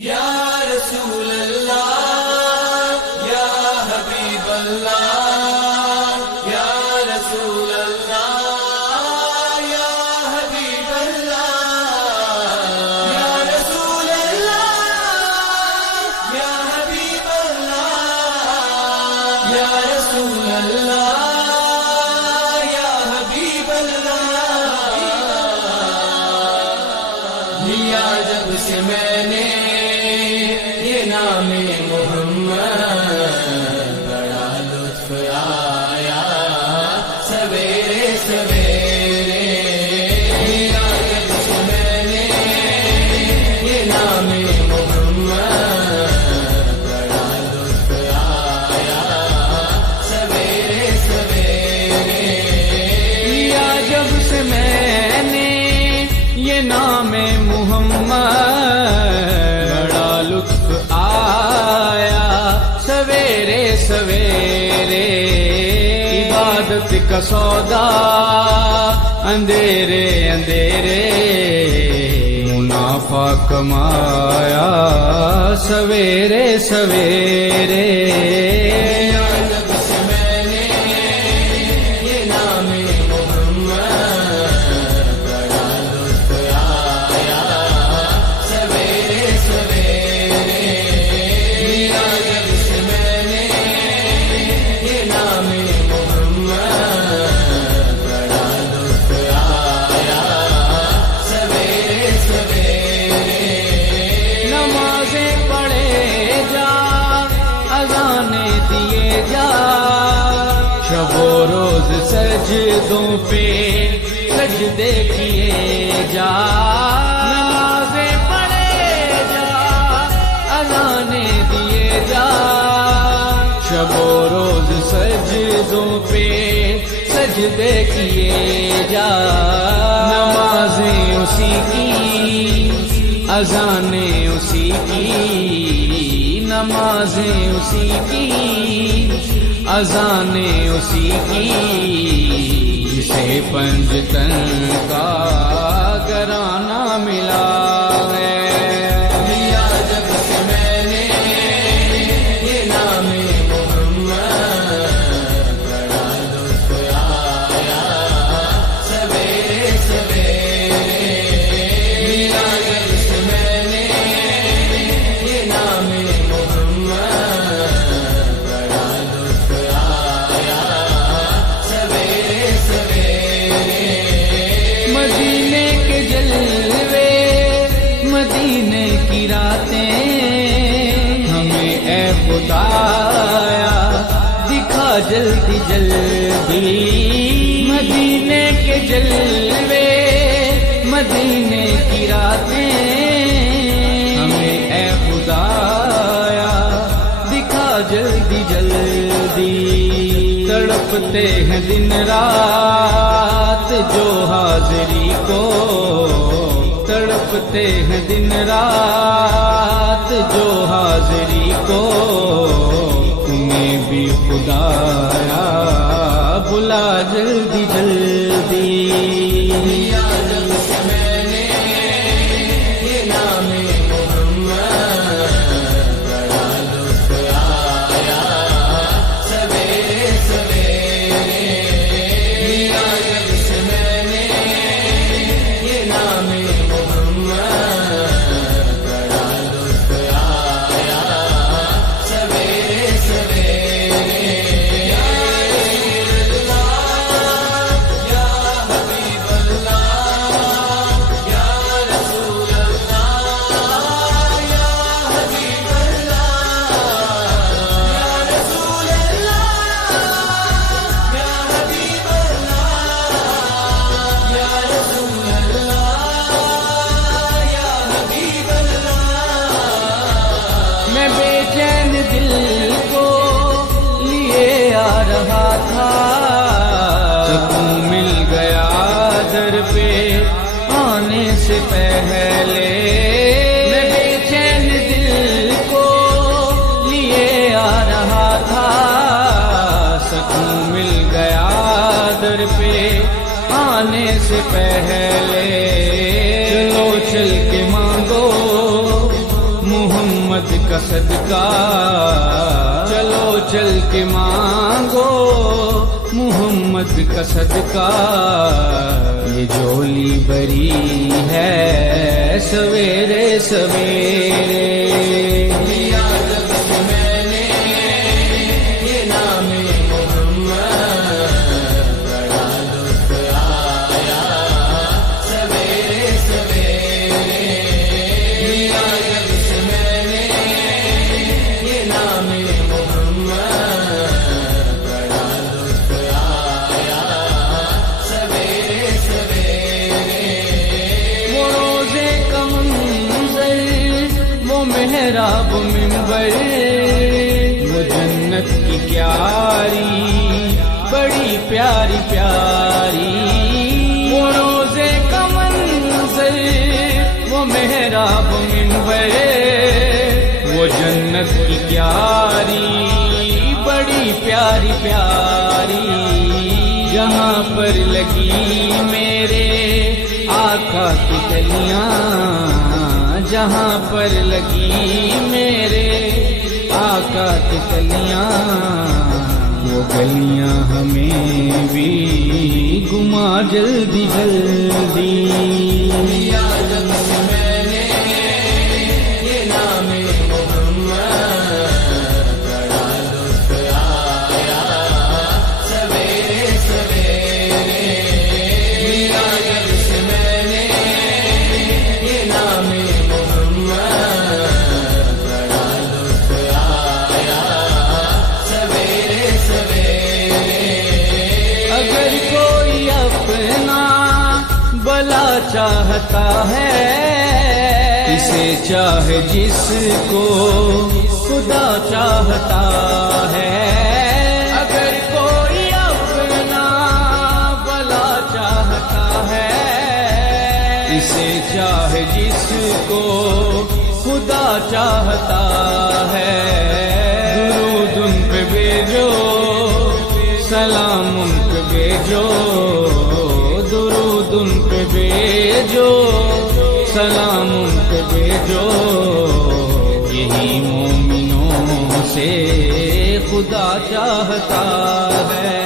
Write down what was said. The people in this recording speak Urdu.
یا رسول اللہ یا حبیب اللہ یا رسول اللہ یا حبیب اللہ یا رسول اللہ یا حبیب اللہ یا رسول اللہ یا حبیب اللہ لیا جب سے میں نے نام محمد بڑا لطف آیا سویرے سویرے لیا جب سے میں نے یہ نام محمد بڑا لطف آیا سویرے سویرے لیا جب سے میں نے یہ نام محمد آیا سویرے سویرے عبادت کا سودا اندھیرے اندھیرے منافع کمایا سویرے سویرے جب سے میں نے یہ نام محمد بڑا لطف آیا سویرے سویرے جب سے میں نے یہ نام محمد بڑا لطف آیا سویرے سویرے نمازیں پڑھے جا اذانیں دیے جا شب و روز سجدوں پہ سجدے کیے جا نمازیں پڑھے جا اذانیں دیے جا شب و روز سجدوں پہ سجدے کیے جا نمازیں اسی کی اذانیں اسی کی نمازیں اسی کی اذانیں اسی کی جسے پنجتن کا گرانہ ملا ہے لیا جب سے میں نے یہ نام محمد بڑا لطف آیا سویرے سویرے لیا جب سے میں نے یہ نام محمد بڑا لطف آیا سویرے سویرے مدینے کے جلوے مدینے کی راتیں ہمیں اے خدایا دکھا جلدی جلدی مدینے کے جلوے مدینے کی راتیں ہمیں اے خدایا دکھا جلدی جلدی تڑپتے ہیں دن رات جو حاضری کو تڑپتے ہیں دن رات جو حاضری کو تمہیں بھی خدایا بلا جلدی جلدی لیا جب سے میں نے یہ نام محمد بڑا لطف آیا سویرے سویرے لیا جب سے میں نے یہ نام محمد بڑا لطف آیا سویرے سویرے یا رسول اللہ یا حبیب اللہ یا رسول اللہ یا حبیب اللہ یا رسول اللہ یا حبیب اللہ یا رسول اللہ یا حبیب اللہ میں بے چین دل کو لیے آ رہا تھا سکون مل گیا در پہ آنے سے پہلے میں بے چین دل کو لیے آ رہا تھا سکون مل گیا در پہ آنے سے پہلے چلو چل کے مانگو محمد کا صدقہ، چلو چل کے مانگو محمد کا صدقہ، یہ جھولی بری ہے سویرے سویرے۔ لیا جب سے میں نے یہ نام محمد، بڑا لطف آیا سویرے سویرے۔ لیا جب سے میں نے یہ نام محمد، بڑا لطف آیا سویرے سویرے۔ وہ روزے کا منظر، وہ محراب منبر، وہ جنت کی کیاری بڑی پیاری پیاری۔ وہ روزے کا منظر، وہ محراب منبر، وہ جنت کی کیاری بڑی پیاری پیاری۔ جہاں پر لگی میرے آقا کی کلیاں، جہاں پر لگی میرے آقا کی کلیاں، وہ گلیاں ہمیں بھی گما جلدی جلدی۔ لیا جب سے میں نے یہ نام محمد، بڑا لطف آیا سویرے سویرے۔ لیا جب سے میں نے یہ نام محمد، بڑا لطف آیا سویرے سویرے۔ اگر کوئی اپنا بلا چاہتا ہے، اسے چاہے جس کو خدا چاہتا ہے۔ اگر کوئی اپنا بلا چاہتا ہے، اسے چاہے جس کو خدا چاہتا ہے۔ درود ان پہ بھیجو، سلام ان پہ بھیجو، درود ان پہ بھیجو، سلام ان پہ بھیجو۔ یہی مومنوں سے خدا چاہتا ہے۔